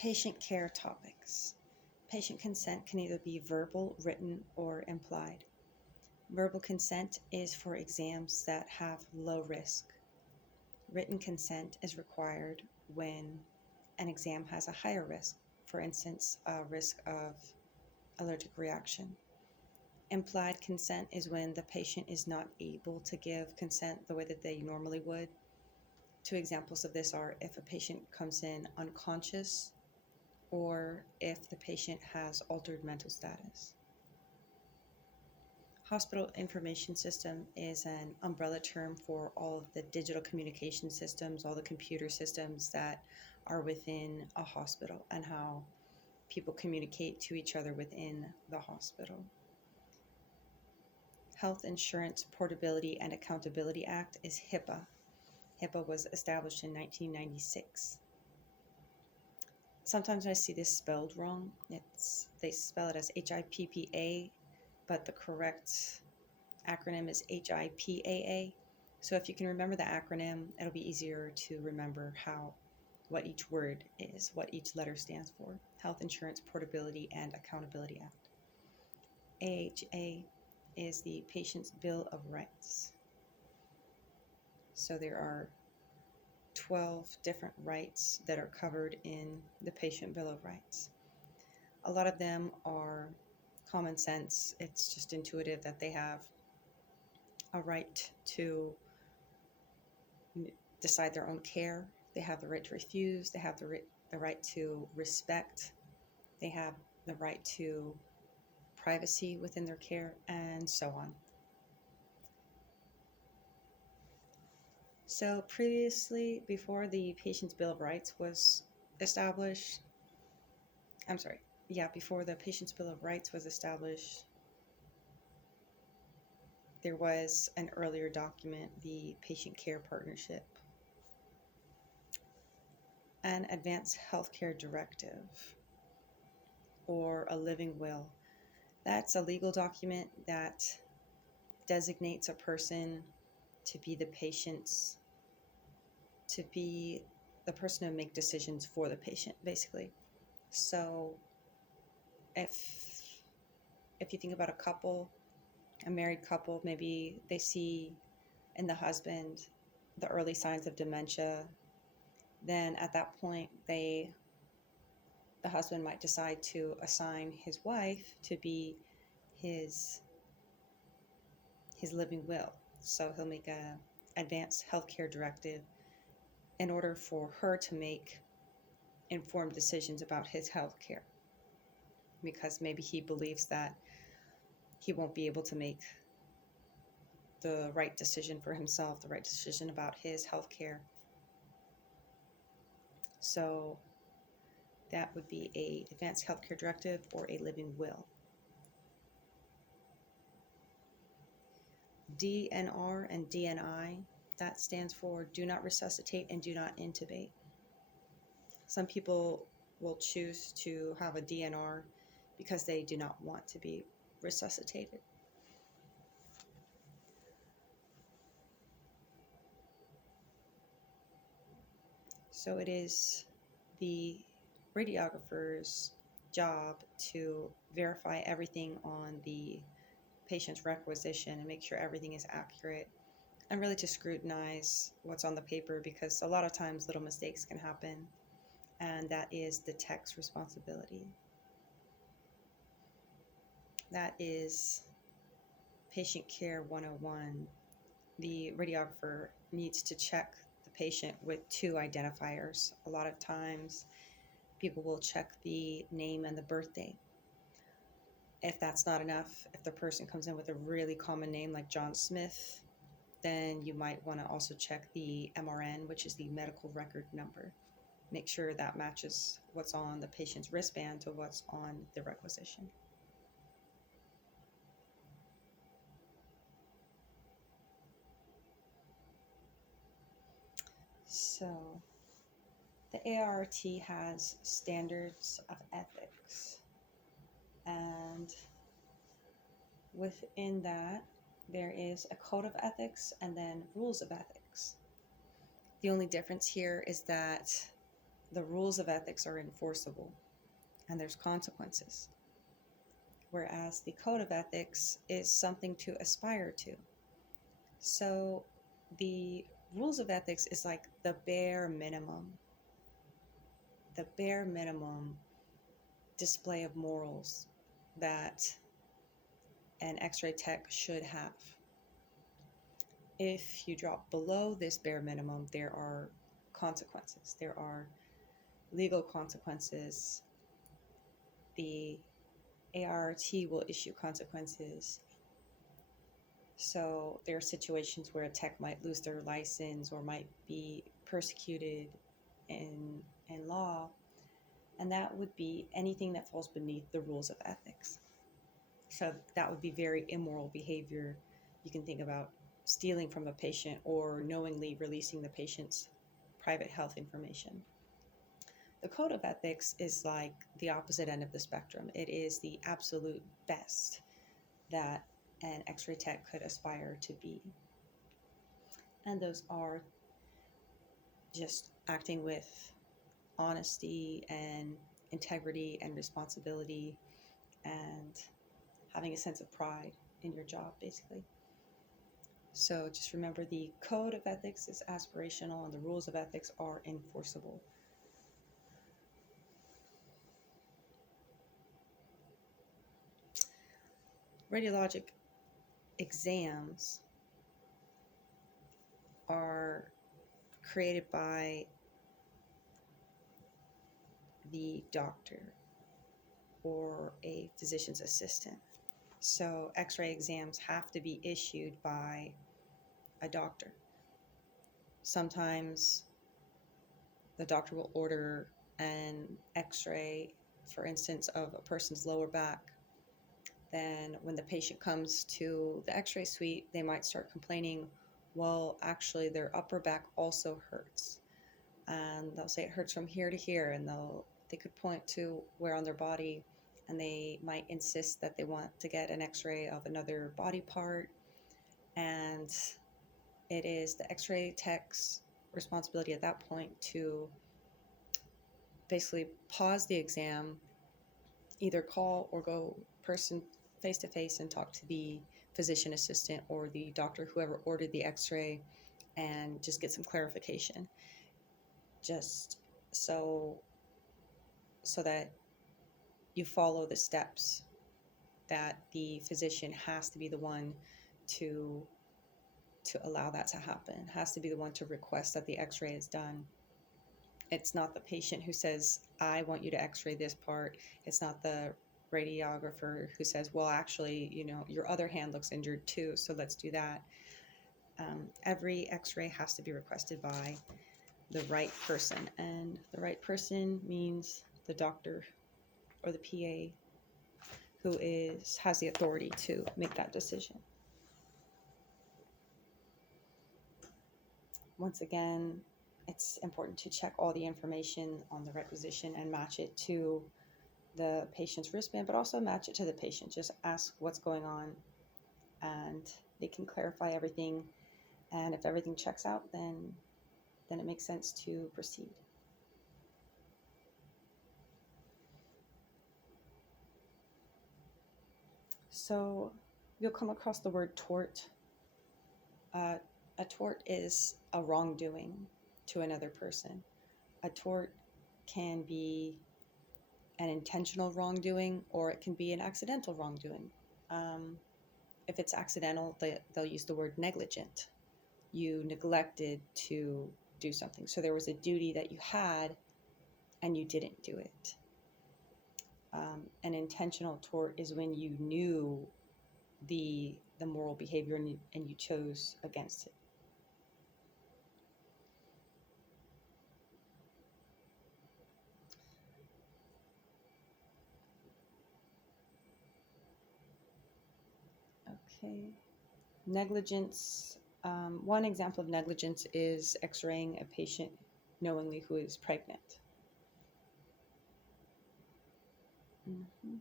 Patient care topics. Patient consent can either be verbal, written, or implied. Verbal consent is for exams that have low risk. Written consent is required when an exam has a higher risk, for instance, a risk of allergic reaction. Implied consent is when the patient is not able to give consent the way that they normally would. Two examples of this are if a patient comes in unconscious or if the patient has altered mental status. Hospital information system is an umbrella term for all of the digital communication systems, all the computer systems that are within a hospital and how people communicate to each other within the hospital. Health Insurance Portability and Accountability Act is HIPAA. HIPAA was established in 1996. Sometimes I see this spelled wrong. They spell it as HIPPA, but the correct acronym is HIPAA. So if you can remember the acronym, it'll be easier to remember what each word is, what each letter stands for. Health Insurance Portability and Accountability Act. AHA is the Patient's Bill of Rights. So there are 12 different rights that are covered in the Patient Bill of Rights. A lot of them are common sense. It's just intuitive that they have a right to decide their own care. They have the right to refuse. They have the right to respect. They have the right to privacy within their care, and so on. So previously, before the Patient's Bill of Rights was established, before the Patient's Bill of Rights was established, there was an earlier document, the Patient Care Partnership, an Advanced Healthcare Directive, or a living will. That's a legal document that designates a person to be the person to make decisions for the patient, basically. So if you think about a married couple, maybe they see in the husband the early signs of dementia, then at that point the husband might decide to assign his wife to be his living will. So he'll make a advanced healthcare directive in order for her to make informed decisions about his health care, because maybe he believes that he won't be able to make the right decision for himself, the right decision about his health care. So that would be a advanced healthcare directive or a living will. DNR and DNI, that stands for do not resuscitate and do not intubate. Some people will choose to have a DNR because they do not want to be resuscitated. So it is the radiographer's job to verify everything on the patient's requisition and make sure everything is accurate, and really to scrutinize what's on the paper, because a lot of times little mistakes can happen, and that is the tech's responsibility. That is Patient Care 101. The radiographer needs to check the patient with two identifiers. A lot of times people will check the name and the birth date. If that's not enough, if the person comes in with a really common name like John Smith, then you might want to also check the MRN, which is the medical record number. Make sure that matches what's on the patient's wristband to what's on the requisition. So the ARRT has standards of ethics, and within that there is a code of ethics and then rules of ethics. The only difference here is that the rules of ethics are enforceable and there's consequences, whereas the code of ethics is something to aspire to. So the rules of ethics is like the bare minimum display of morals that an X-ray tech should have. If you drop below this bare minimum, there are consequences. There are legal consequences. The ART will issue consequences. So there are situations where a tech might lose their license or might be persecuted in law, and that would be anything that falls beneath the rules of ethics. So that would be very immoral behavior. You can think about stealing from a patient or knowingly releasing the patient's private health information. The code of ethics is like the opposite end of the spectrum. It is the absolute best that an X-ray tech could aspire to be. And those are just acting with honesty and integrity and responsibility and having a sense of pride in your job, basically. So just remember, the code of ethics is aspirational and the rules of ethics are enforceable. Radiologic exams are created by the doctor or a physician's assistant. So X-ray exams have to be issued by a doctor. Sometimes the doctor will order an X-ray, for instance, of a person's lower back. Then when the patient comes to the X-ray suite, they might start complaining, well, actually their upper back also hurts. And they'll say it hurts from here to here, and they could point to where on their body, and they might insist that they want to get an X-ray of another body part. And it is the X-ray tech's responsibility at that point to basically pause the exam, either call or go person face to face and talk to the physician assistant or the doctor, whoever ordered the X-ray, and just get some clarification, just so that you follow the steps that the physician has to be the one to allow that to happen, has to be the one to request that the X-ray is done. It's not the patient who says, I want you to X-ray this part. It's not the radiographer who says, well, actually, your other hand looks injured too, so let's do that. Every X-ray has to be requested by the right person, and the right person means the doctor or the PA who has the authority to make that decision. Once again, it's important to check all the information on the requisition and match it to the patient's wristband, but also match it to the patient. Just ask what's going on, and they can clarify everything. And if everything checks out, then it makes sense to proceed. So you'll come across the word tort. A tort is a wrongdoing to another person. A tort can be an intentional wrongdoing, or it can be an accidental wrongdoing. If it's accidental, they'll use the word negligent. You neglected to do something. So there was a duty that you had and you didn't do it. An intentional tort is when you knew the moral behavior and you chose against it. Okay. Negligence. One example of negligence is X-raying a patient knowingly who is pregnant. Mm-hmm.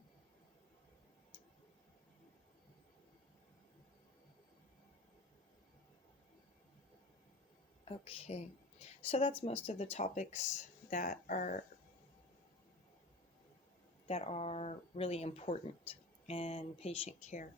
Okay, so that's most of the topics that are really important in patient care.